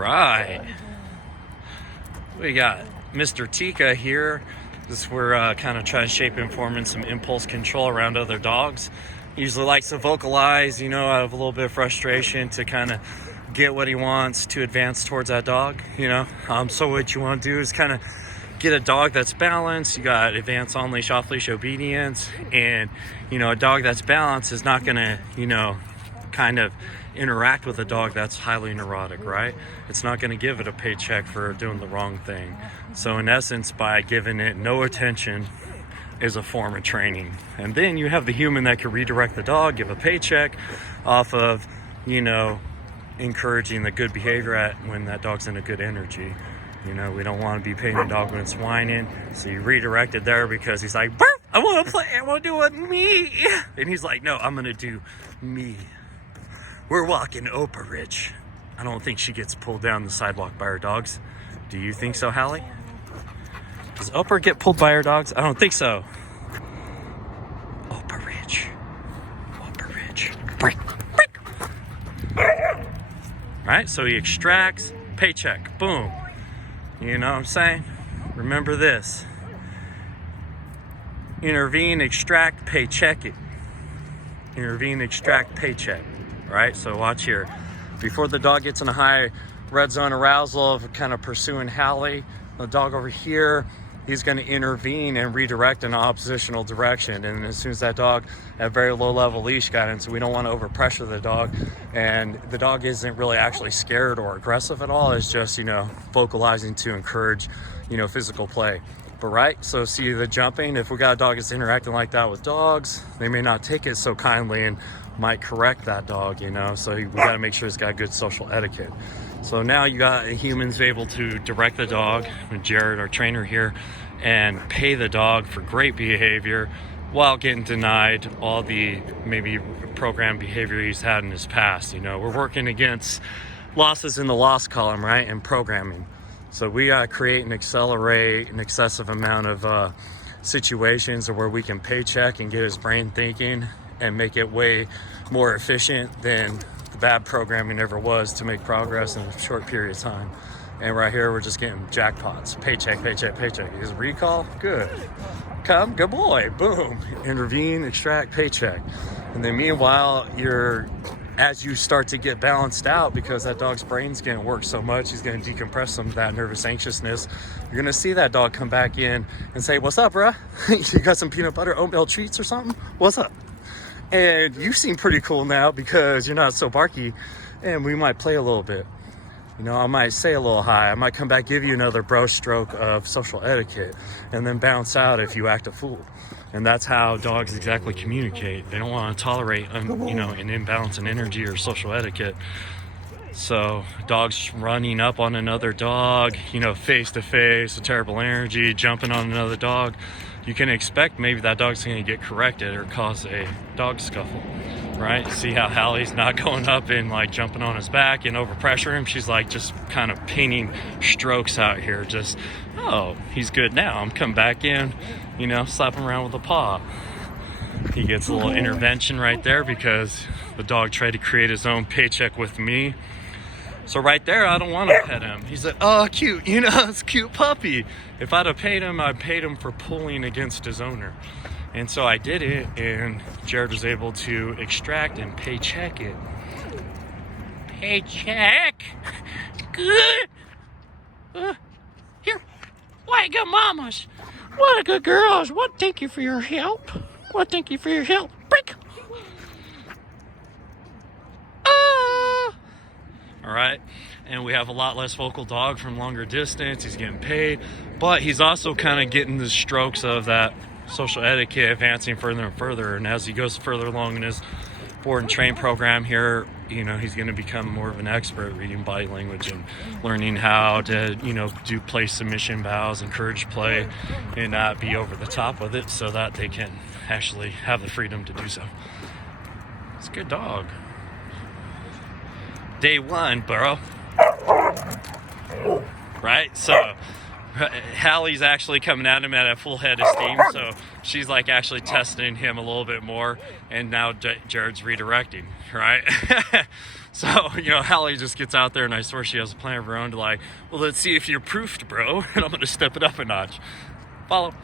right. We got Mr. Tika here. We're kind of trying to shape and form in some impulse control around other dogs. He usually likes to vocalize, out of a little bit of frustration to kind of get what he wants to advance towards that dog, So what you want to do is kind of get a dog that's balanced. You got advanced on-leash, off-leash obedience. And, a dog that's balanced is not going to, kind of interact with a dog that's highly neurotic, right? It's not going to give it a paycheck for doing the wrong thing. So in essence, by giving it no attention is a form of training. And then you have the human that can redirect the dog, give a paycheck off of, encouraging the good behavior when that dog's in a good energy. We don't want to be paying the dog when it's whining. So you redirect it there because he's like, "Burp, I want to play, I want to do it me." And he's like, "No, I'm going to do me." We're walking Oprah Ridge. I don't think she gets pulled down the sidewalk by her dogs. Do you think so, Hallie? Does Oprah get pulled by her dogs? I don't think so. Oprah Ridge. Oprah Ridge. Break. Break. Right? So he extracts, paycheck. Boom. You know what I'm saying? Remember this. Intervene, extract, paycheck it. Intervene, extract, paycheck. Right? So watch here. Before the dog gets in a high red zone arousal of kind of pursuing Hallie, the dog over here, he's going to intervene and redirect in an oppositional direction. And as soon as that dog at very low level leash guidance, we don't want to overpressure the dog. And the dog isn't really actually scared or aggressive at all. It's just, vocalizing to encourage, physical play. But right, so see the jumping, if we got a dog that's interacting like that with dogs, they may not take it so kindly and might correct that dog, so we got to make sure it's got good social etiquette. So now you got humans able to direct the dog, Jared, our trainer here, and pay the dog for great behavior while getting denied all the maybe program behavior he's had in his past. We're working against losses in the loss column, right, and programming. So we got to create and accelerate an excessive amount of situations where we can paycheck and get his brain thinking and make it way more efficient than the bad programming ever was to make progress in a short period of time. And right here, we're just getting jackpots. Paycheck, paycheck, paycheck. Is recall? Good. Come, good boy. Boom. Intervene, extract, paycheck. And then meanwhile, as you start to get balanced out, because that dog's brain's going to work so much, he's going to decompress some of that nervous anxiousness. You're going to see that dog come back in and say, "What's up, bruh? You got some peanut butter oatmeal treats or something? What's up?" And you seem pretty cool now because you're not so barky, and we might play a little bit. I might say a little hi. I might come back, give you another bro stroke of social etiquette, and then bounce out if you act a fool. And that's how dogs exactly communicate. They don't want to tolerate, an imbalance in energy or social etiquette. So dogs running up on another dog, face to face, with terrible energy, jumping on another dog, you can expect maybe that dog's going to get corrected or cause a dog scuffle, right? See how Hallie's not going up and jumping on his back and overpressure him. She's just kind of painting strokes out here. Just, oh, he's good now. I'm coming back in, slap him around with a paw. He gets a little intervention right there because the dog tried to create his own paycheck with me. So right there, I don't want to pet him. He's like, "Oh, cute, it's a cute puppy." If I'd have paid him, I'd paid him for pulling against his owner. And so I did it, and Jared was able to extract and paycheck it. Paycheck? Good. Here, what a good mamas. What a good girls. What, thank you for your help. What, thank you for your help. Break. All right, and we have a lot less vocal dog from longer distance. He's getting paid, but he's also kind of getting the strokes of that social etiquette advancing further and further. And as he goes further along in his board and train program here, he's going to become more of an expert reading body language and learning how to, do play submission bows, encourage play, and not be over the top with it so that they can actually have the freedom to do so. It's a good dog. Day one, bro. Right? So Hallie's actually coming at him at a full head of steam. So she's like actually testing him a little bit more, and now Jared's redirecting, right? So, you know, Hallie just gets out there, and I swear she has a plan of her own to like, well, let's see if you're proofed, bro, and I'm going to step it up a notch. Follow.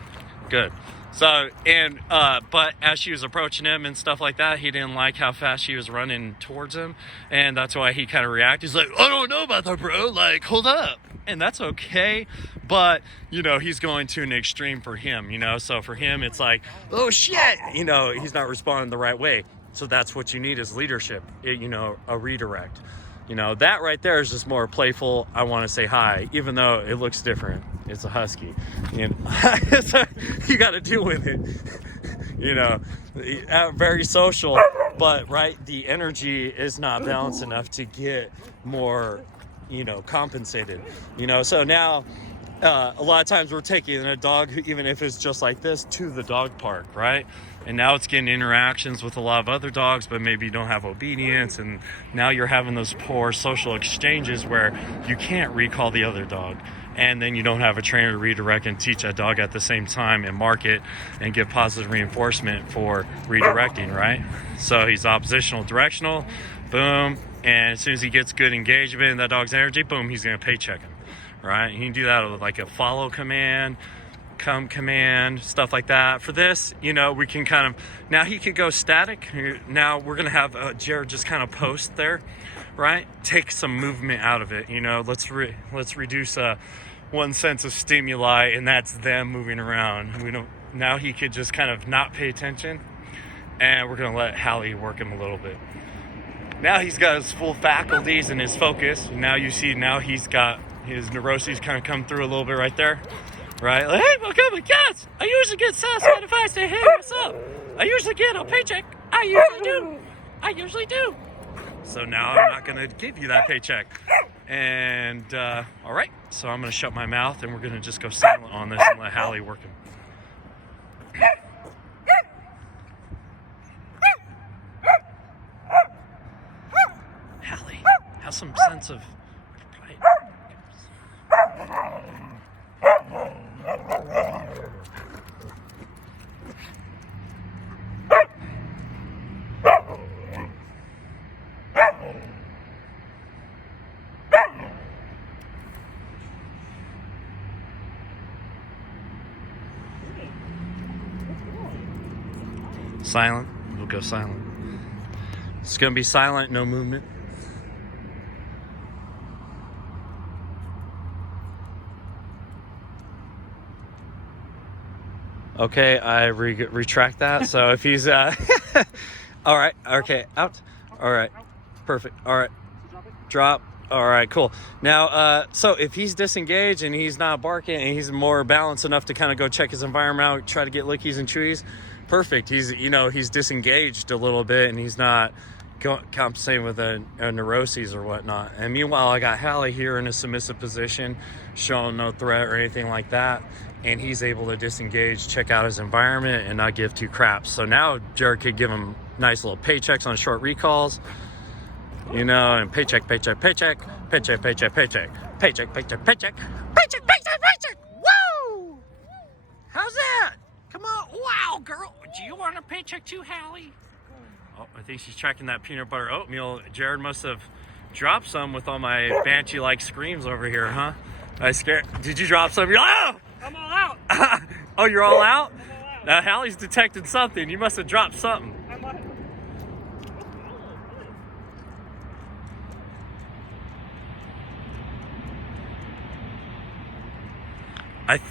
Good. So, and, but as she was approaching him and stuff like that, he didn't like how fast she was running towards him. And that's why he kind of reacted. He's like, I don't know about that, bro. Like, hold up. And that's okay. But, you know, he's going to an extreme for him, you know. So for him, it's like, oh, shit. You know, he's not responding the right way. So that's what you need is leadership, you know, a redirect. You know, that right there is just more playful. I want to say hi, even though it looks different. It's a husky. You know, you got to deal with it. You know, very social, but right, the energy is not balanced enough to get more, you know, compensated. You know, so now a lot of times we're taking a dog, even if it's just like this, to the dog park, right? And now it's getting interactions with a lot of other dogs, but maybe you don't have obedience. And now you're having those poor social exchanges where you can't recall the other dog. And then you don't have a trainer to redirect and teach that dog at the same time and market and give positive reinforcement for redirecting, right? So he's oppositional, directional, boom. And as soon as he gets good engagement in that dog's energy, boom, he's going to paycheck him, right? He can do that with like a follow command, come command, stuff like that. For this, you know, we can kind of, now he could go static. Now we're going to have Jared just kind of post there, right? Take some movement out of it. You know, let's reduce one sense of stimuli, and that's them moving around. We don't, now he could just kind of not pay attention, and we're going to let Hallie work him a little bit. Now he's got his full faculties and his focus. Now you see, now he's got his neuroses kind of come through a little bit right there. Right? Like, hey, welcome to cats. I usually get satisfied if I say, hey, what's up? I usually get a paycheck. I usually do. So now I'm not going to give you that paycheck. And, all right. So I'm going to shut my mouth, and we're going to just go silent on this and let Hallie work him. Hallie, have some sense of pride. Silent. We'll go silent. It's going to be silent, no movement. Okay, I retract that. So if he's all right, okay, out. All right, perfect. All right, drop. All right, cool. Now, so if he's disengaged and he's not barking and he's more balanced enough to kind of go check his environment out, try to get lickies and chewies, perfect. He's, you know, he's disengaged a little bit and he's not compensating with a neuroses or whatnot. And meanwhile, I got Hallie here in a submissive position, showing no threat or anything like that. And he's able to disengage, check out his environment, and not give two craps. So now Jared could give him nice little paychecks on short recalls, you know, and paycheck, paycheck, paycheck, paycheck, paycheck, paycheck, paycheck, paycheck, paycheck, paycheck, paycheck, paycheck. Woo! How's that? Come on. Wow, girl. Do you want a paycheck too, Hallie? Oh, I think she's tracking that peanut butter oatmeal. Jared must have dropped some with all my banshee-like screams over here, huh? I scared. Did you drop some? You're like, oh! I'm all out. Oh, you're all out? I'm all out. Now, Hallie's detecting something. You must have dropped something. I think